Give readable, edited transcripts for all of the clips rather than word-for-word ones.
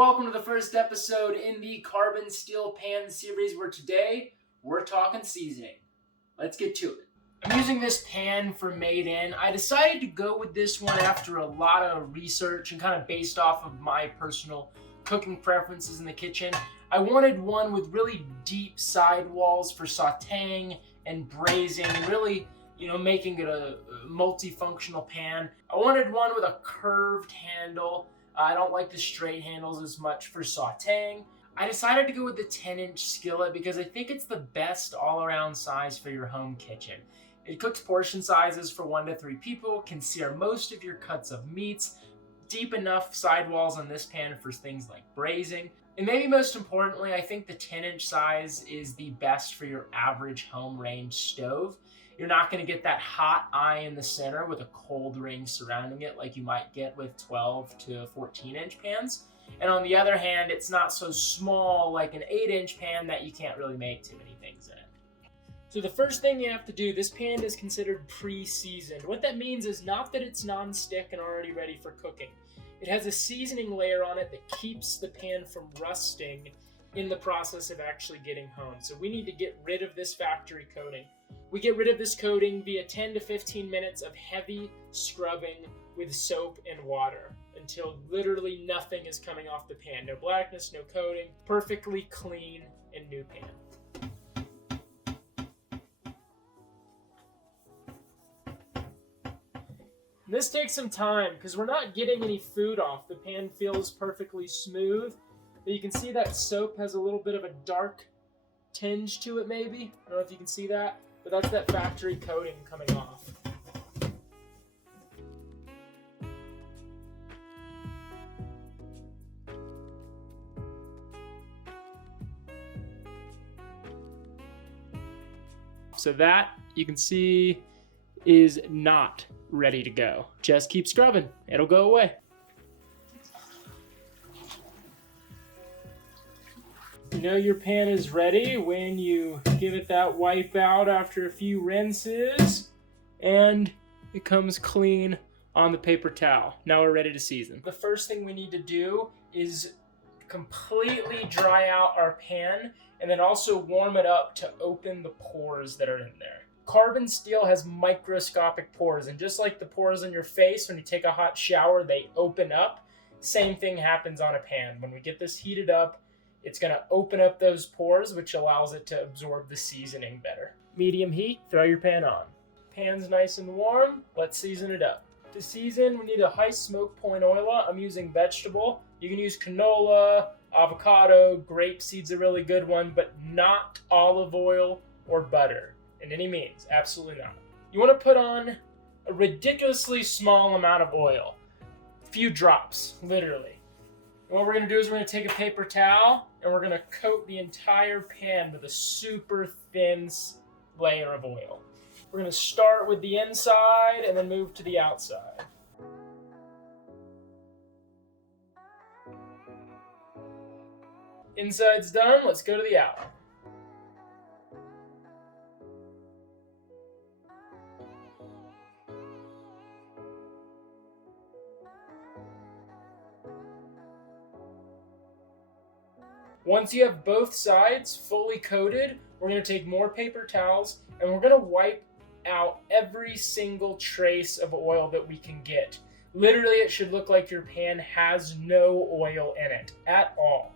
Welcome to the first episode in the carbon steel pan series where today we're talking seasoning. Let's get to it. I'm using this pan from Made In. I decided to go with this one after a lot of research and kind of based off of my personal cooking preferences in the kitchen. I wanted one with really deep sidewalls for sauteing and braising, really, making it a multifunctional pan. I wanted one with a curved handle. I don't like the straight handles as much for sauteing. I decided to go with the 10-inch skillet because I think it's the best all-around size for your home kitchen. It cooks portion sizes for 1 to 3 people, can sear most of your cuts of meats, deep enough sidewalls on this pan for things like braising. And maybe most importantly, I think the 10-inch size is the best for your average home range stove. You're not going to get that hot eye in the center with a cold ring surrounding it like you might get with 12 to 14-inch pans. And on the other hand, it's not so small like an 8-inch pan that you can't really make too many things in it. So the first thing you have to do, this pan is considered pre-seasoned. What that means is not that it's non-stick and already ready for cooking. It has a seasoning layer on it that keeps the pan from rusting in the process of actually getting home. So we need to get rid of this factory coating. We get rid of this coating via 10 to 15 minutes of heavy scrubbing with soap and water until literally nothing is coming off the pan. No blackness, no coating, perfectly clean and new pan. This takes some time because we're not getting any food off. The pan feels perfectly smooth. But you can see that soap has a little bit of a dark tinge to it maybe. I don't know if you can see that, but that's that factory coating coming off. So that, you can see, is not ready to go. Just keep scrubbing. It'll go away. You know your pan is ready when you give it that wipe out after a few rinses and it comes clean on the paper towel. Now we're ready to season. The first thing we need to do is completely dry out our pan and then also warm it up to open the pores that are in there. Carbon steel has microscopic pores, and just like the pores in your face when you take a hot shower, they open up. Same thing happens on a pan. When we get this heated up, it's going to open up those pores, which allows it to absorb the seasoning better. Medium heat, throw your pan on. Pan's nice and warm, let's season it up. To season, we need a high smoke point oil. I'm using vegetable. You can use canola, avocado, grapeseed's a really good one, but not olive oil or butter in any means, absolutely not. You want to put on a ridiculously small amount of oil, a few drops, literally. And what we're going to do is we're going to take a paper towel and we're going to coat the entire pan with a super thin layer of oil. We're going to start with the inside and then move to the outside. Inside's done, let's go to the out. Once you have both sides fully coated, we're going to take more paper towels and we're going to wipe out every single trace of oil that we can get. Literally, it should look like your pan has no oil in it at all.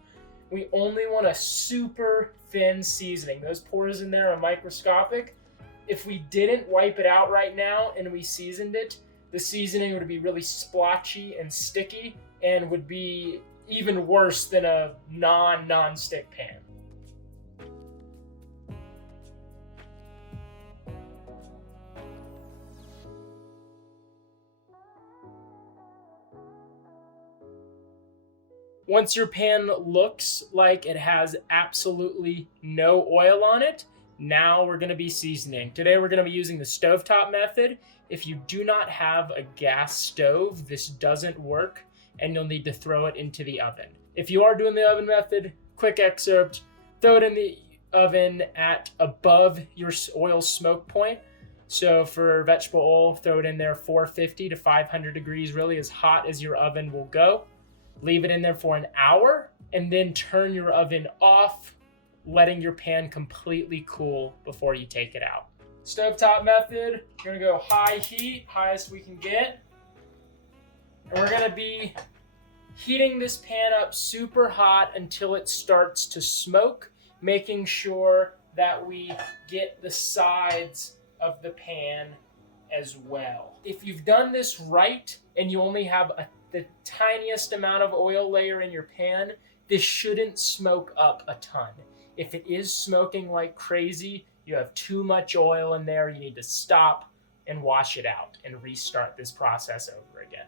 We only want a super thin seasoning. Those pores in there are microscopic. If we didn't wipe it out right now and we seasoned it, the seasoning would be really splotchy and sticky and would be even worse than a non-stick pan. Once your pan looks like it has absolutely no oil on it, now we're going to be seasoning. Today we're going to be using the stovetop method. If you do not have a gas stove, this doesn't work and you'll need to throw it into the oven. If you are doing the oven method, quick excerpt, throw it in the oven at above your oil smoke point. So for vegetable oil, throw it in there 450 to 500 degrees, really as hot as your oven will go. Leave it in there for an hour, and then turn your oven off, letting your pan completely cool before you take it out. Stovetop method, we're gonna go high heat, highest we can get. And we're gonna be heating this pan up super hot until it starts to smoke, making sure that we get the sides of the pan as well. If you've done this right and you only have the tiniest amount of oil layer in your pan, this shouldn't smoke up a ton. If it is smoking like crazy, you have too much oil in there, you need to stop and wash it out and restart this process over again.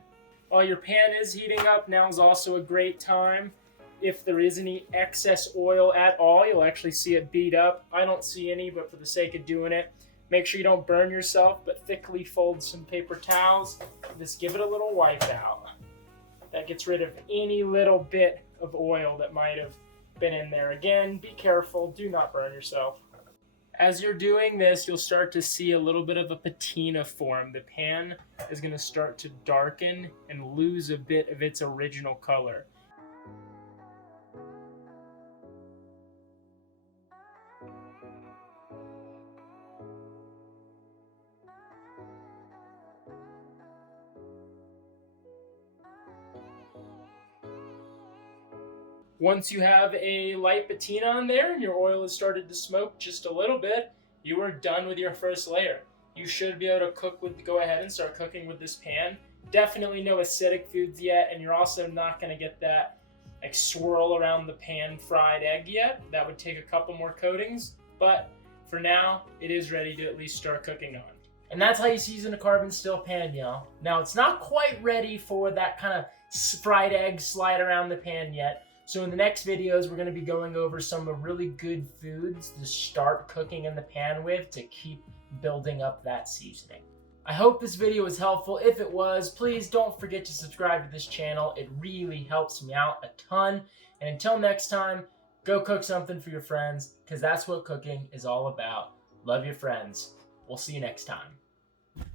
While your pan is heating up, now is also a great time. If there is any excess oil at all, you'll actually see it bead up. I don't see any, but for the sake of doing it, make sure you don't burn yourself, but thickly fold some paper towels. Just give it a little wipe out. That gets rid of any little bit of oil that might have been in there. Again, be careful, do not burn yourself. As you're doing this, you'll start to see a little bit of a patina form. The pan is going to start to darken and lose a bit of its original color. Once you have a light patina on there and your oil has started to smoke just a little bit, you are done with your first layer. You should be able to go ahead and start cooking with this pan. Definitely no acidic foods yet, and you're also not going to get that like swirl around the pan fried egg yet. That would take a couple more coatings, but for now, it is ready to at least start cooking on. And that's how you season a carbon steel pan, y'all. Now, it's not quite ready for that kind of fried egg slide around the pan yet. So in the next videos, we're going to be going over some of really good foods to start cooking in the pan with to keep building up that seasoning. I hope this video was helpful. If it was, please don't forget to subscribe to this channel. It really helps me out a ton. And until next time, go cook something for your friends, because that's what cooking is all about. Love your friends. We'll see you next time.